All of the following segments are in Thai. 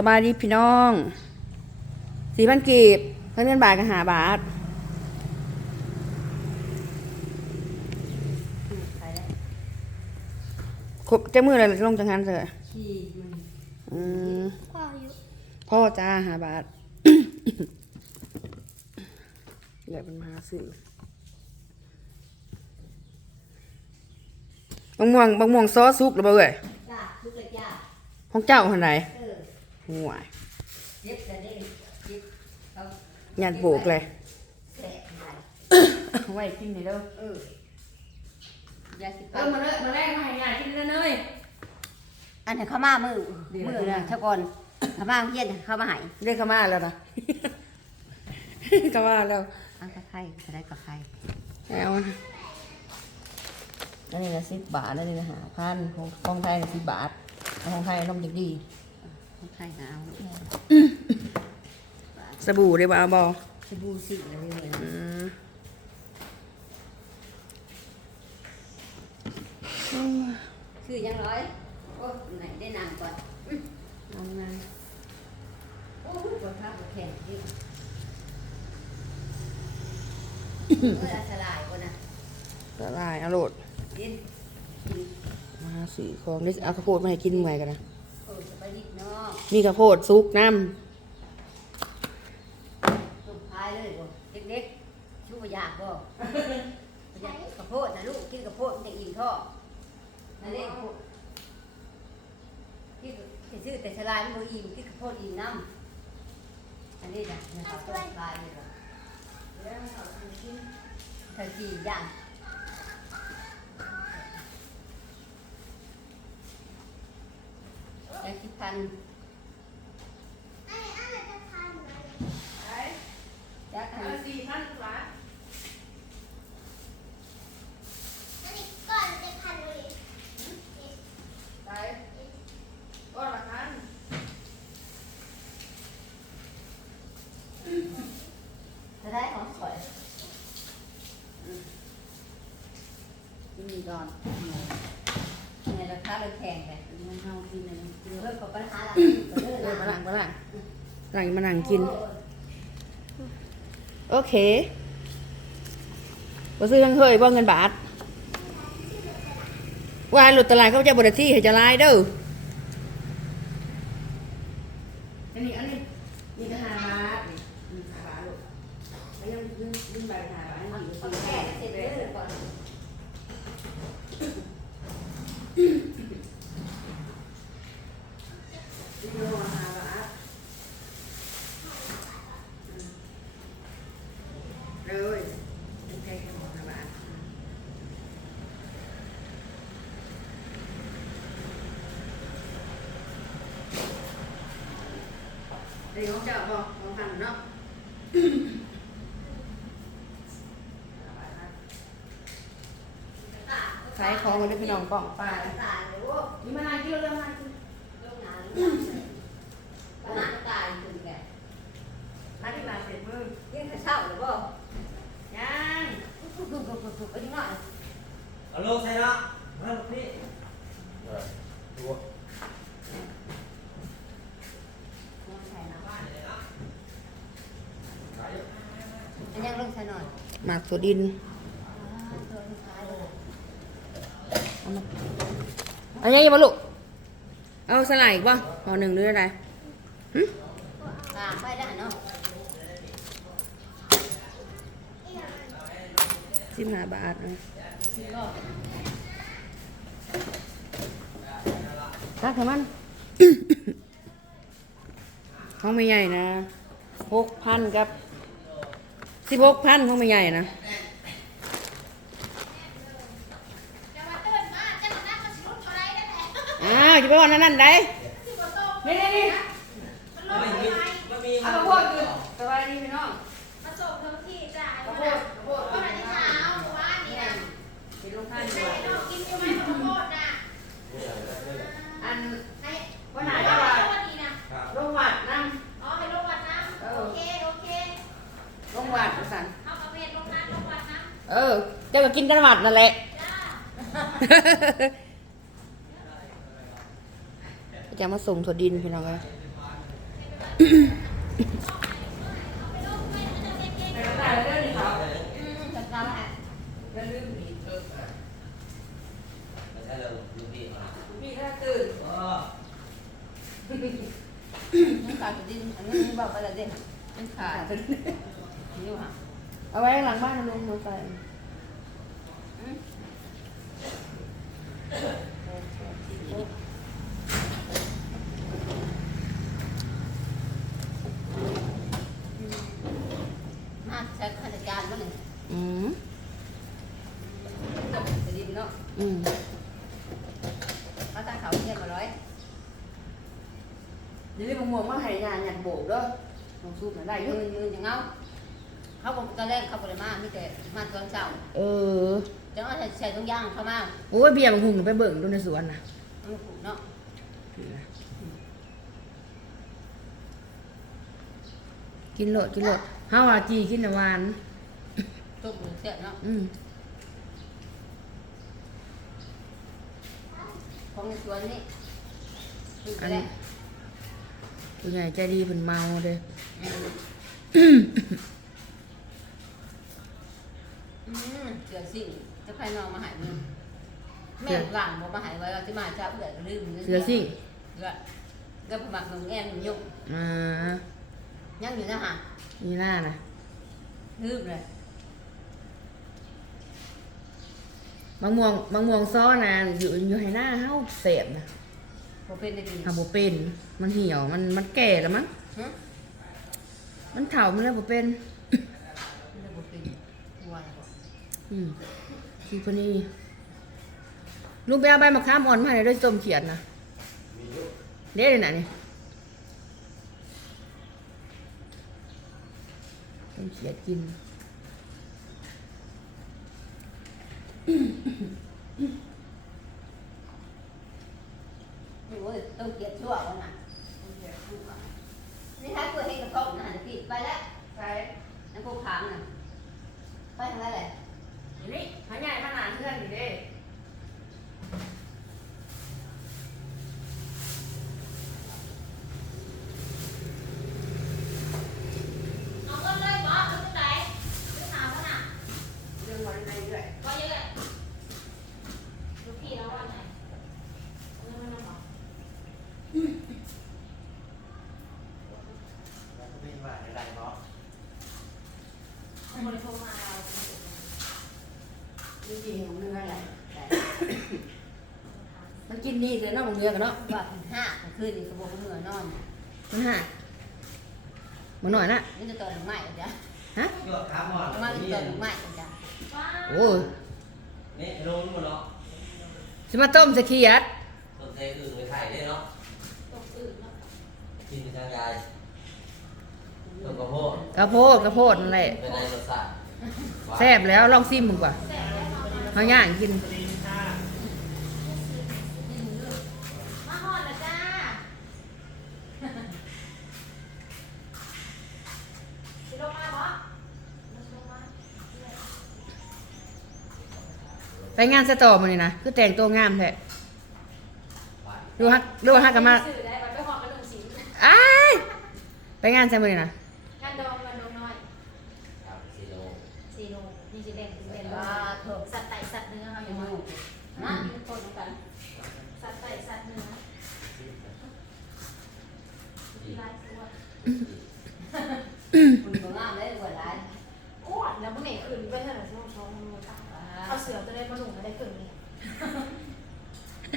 สบายดีพี่น้องสี่พันกีบเพิ่นเงินบาทกับหาบาทไปแล้วครบจะมืออะไรลงจังหันเถอะขี่มันอืมพ่ออยู่พ่อจ้าหาบาทเดี๋ยวเป็นมาซื้อบางม่วงบางม่วงซอสซุกหรือเปล่าเอ่ยจ้าทุกเลยจ้าของเจ้าหันไหนเออ ห่วยเย็บจะได้เย็บเขาหยัดโบกเลยแตะไหนไว้กินหน่อยเด้อเออยาสิเออมาเลยมาแรกมาให้ยายกินเด้อเนยอันนี้เขามามือมือนะเท่าก่อนเขามาเย็นเขามาใหายเรียกเขามาแล้วนะเขามาแล้วอันกับใครจะได้กับใครเอานะอันนี้ละสิบบาทอันนี้ละหาพันของของไทยละสิบบาทของไทยน้ำจักดี ของใครก็เอาสบู่ได้บ่เอาบ่สบู่สิอะไรเลยอืมคือยังร้อย โอ้ไหนได้นานก่อนเอามาโอ้ปวดขาปวดแขนดิเมื่อสลายก่อนนะละลายเอาโหลดดินมาสี่ของนี่เอาข้าวโพดมาให้กินเมื่อยกันนะ โอ้สบายดีเนาะ มีข้าวโพดซุกน้ลูกพายเลยบ่เด็กๆชูบ่อยากบ่อยากข้าวโพดนะลูกกินข้าวโพดมันจะอิ่มท้อนั่นเองข้าวกินซื้อแต่สลายมันบ่อิ่มกินข้าวโพดอิ่มน้ำอันนี้นะมันข้าต้มปลาเลยบ่เธอสี่อย่างแล้วสิพัน ไอ้อะไรจะพันไหม จักอัน สี่พันหลาน อันนี้ก่อนจะพันเลย ไปก็ละพัน จะได้ของสวย กินนี่ก่อน ในราคาเลยแพงไปมันเข้ากินเลยเลิกกับปัญหาลังก็เลิกเออมาหลังมาหลังหลังมาหลังกิน โอเคบ่ซื้อยังเคยบ่เงินบาทว่าหลุดตลาดเขาจะบริที่ให้จะลายเด้ออันนี้อันนี้นี่ก็หาบาทนี่อืมหาบาทลูกแล้วยังยืนยืนใบหาบาทอันนี้เอาสี่แก่แก่เสร็จเลยก่อน ที่โลหาบาทอืมเลยโอเคหาบาท เดี๋ยวเขาจะบอกของพันเนาะใช้ของกันด้วยพี่น้องกล่องปลา ตายเลยโอ้ นี่มานานกินแล้วมานานกิน ลงน้ำปัญหาตายถึงแก่ มาที่มาเสร็จมือ ยังจะเช่าหรือเปล่า ยัง ปุ๊บปุ๊บปุ๊บปุ๊บปุ๊บอันนี้หน่อย เอาลงใส่ละมาลูกนี่ดู ใส่น้ำ อันยังลงใส่หน่อยหมักถั่วดินตัวนี้ขายเลยเอามาเอายังอีกบ่ลูก เอาสลายอีกบ่ห่อหนึ่งหรืออะไรหึตามไปได้เนาะสิบห้าบาทนะก็รักให้มันของไม่ใหญ่นะหกพันกับ สิบหกพันของไม่ใหญ่นะจะมาเตือนมาจะมานั่งมาชิลุกอะไรได้แหละอ้าวจะไปวันนั้นนั่นได้ที่บนโต๊ะนี่นี่นี่มันลงไม่ไปมีไหมไม่มีเอาข้าวโพดกินสบายดีพี่น้องมาส่งเธอที่จ่าย ข้าว มา โพดข้าวโพด ตอนไหนเช้าหรือว่านี่นะ กินลูกท่าน ไหน ดีกว่า เรากินอยู่ไหมข้าวโพดนะ อัน ไหน วันไหน ไหน จะว่า วันนี้นะ ลงวัดน้ อ๋อไปลงวัดน้ำโอเคโอเคำลงวัดสัน เอากระเบ็ดลงน้ำลงวัดน้ เออเจ้า ก็กินกันวัดนั่นแหละำจ้าจะมาส่งถั่วดินพี่น้องเลยได้แล้วนี่ครับอืมจัดการให้อย่าลืมหนีเถอะไม่ใช่เราลูกพี่มาพี่ถ้าตื่นอ๋อน้ำตาลดินอันนี้มึงบอกไปแล้วเด้มันขาดนี่ว่ะเอาไว้หลังบ้านนะลุงมาใส่อื มมาใช้ข้าราชการมาเลยอืมจับไปดินเนาะอืมเขาตั้งเขาเทียนมาร้อยนี่ได้มะม่วงมาให้ยาหยัดโบกเด้อลองสูบหน่อยได้อยืยู่นยืนอย่างเงาเขาบอกตอนแรกเขาบอกเลยมามีแต่มาตอนเช้า เออ จังว่าใส่ตรงย่างเข้ามาโอ้ยเบียร์มันหุงหนูไปเบิ่งดูในสวนนะมันผูกเนาะกินโลดกินโลดเฮาว่าจีกินแต่หวานตุกหรือเสียเนาะอืมของในสวนนี่คืออันแหนี้ละผู้ใหญ่ใจดีเพิ่นเมาเด้ออืมอืมเสือสิ่ง จะใครนอนมาหายมึงแม่หลังบอกมาหายไว้เราจะมาจะเอื่อยลืมเสือซิ่งเสือก็ผมักหนุ่มแอนหนุ่มยุ่งอ่ายังอยู่นะฮะนี่หน้านะลืมเลยมะม่วงมะม่วงซ้อนนะอยู่อยู่ให้หน้าเฮาเสพนะพอเป็นได้ดีหาบ่เป็น มันเหี่ยวมันมันแก่แล้วมั้งฮะมันเฒ่ามันแล้วบ่เป็นไม่ได้บอกเป็นวัวอะไรบอกอืม คือคนนี้ลุงไปเอาใบมะขามอ่อนมาให้ด้วยส้มเขียดนะมีอยู่เด้เลยนะนี่ส้มเขียดกินไม่รู้ต้องเกลียดชั่วเขานะนี่ถ้าตัวเองกับกล้องนะพี่ไปแล้วใช่นั่นพวกขามน่ะไปทางนั้นแหละ อยู่นี่หาใหญ่ขนาดเพื่อนอยู่เด้ เอาเงินเลยบอสเอาเงินไหนซื้อหาเขาน่ะ เรื่องวันในด้วย ก็เยอะดูพี่แล้ววันไหนเอาเงินมาบอก แล้วก็พี่มาในไรเนาะ คนโทรมาเรา จริงๆของเนื้ออะไรมันกินดีเลยเนาะของเนื้อกันเนาะว่าถึงห้าก็คืนนี่กระบอกเมื่อนอนมันห่ามันหน่อยนะนี่จะตอนหนึ่งไม้กันจ้ะฮะยอดขาหมอนมาเป็นตอนหนึ่งไม้กันจ้ะว้าวโอ้ยนี่ลงหมดเนาะสิมาต้มสะเขียดต้นเตยอื่นไปไทยได้เนาะตกอื่นแล้วกินทางยายต้นกระโพดกระโพดกระโพดนั่นแหละเป็นในรสชาติหวานแซ่บแล้วลองซิมมึงกว่าแสบแล้วมา เขาย่างกินมาหอดนะจ้าสิลงมาบอสลงมาไปงานสตอมันนี่นะคือแต่งตัวงามแท้หวานดูฮักดูฮักกันมาสื่อได้มันไปหอดกระดุมสีอ้ายไปงานใช่มันนี่นะงานดองงานดองน้อย ครับกิโลสี่โลนี่สิเล่นเป็นว่าเถอะสัตว์ไต่สัตว์เนื้อเขาอยัยู่งมั้งนะมีคนเหมือนกัน สัตว์ไต่สัตว์เนื้อลายตัวคุณก็งามเลยกว่าหลายอ้วนแล้วมึงเห็นคืนไปเท่าไหร่ช่วงช่วงมึงตาเอาเสือตัวได้มาหนุ่มมาได้คืนนี้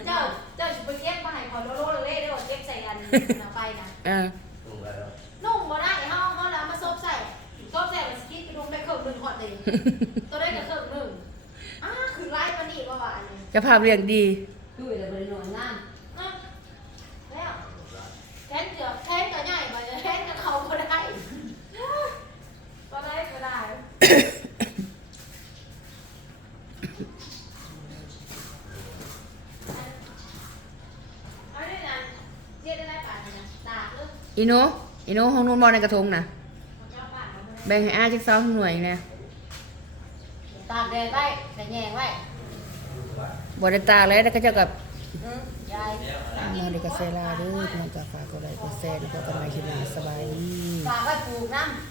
เจ้าเจ้าชุบไปเก็บมาให้พอโลโลเล่ได้ว่าเก็บใส่กันไปนะ ตัวได้กับเครื่องหนึ่งอ้าคือไล่ปนีกว่าว่าอันนี้จะภาพเรียงดีดูแต่บริโนอนงามอะแล้วแทนเกือบแทนก็ใหญ่มาจะแทนกับเขาก็ได้ก็ได้ก็ได้เอาได้นะเรียกได้ได้ป่านนี้นะตากเลิกอีโนอีโนห้องนู้นบอลในกระทงนะมันจะเอาป่านมาเลยแบ่งให้อาจิ๊กซอว์หน่วยเนี่ย ตากแดดไว้แต่แยงไว้บอได้ตาเลยแล้วก็เจะกับอืมยายเดี๋ยวนะมาเด็กกบเซลาเด้วยพี่น้องจากฝากกดไลค์กดแชแชร์แล้วพบกันใหม่คลิปหน้าสบายดีฝากไว้ปลูกน้ำ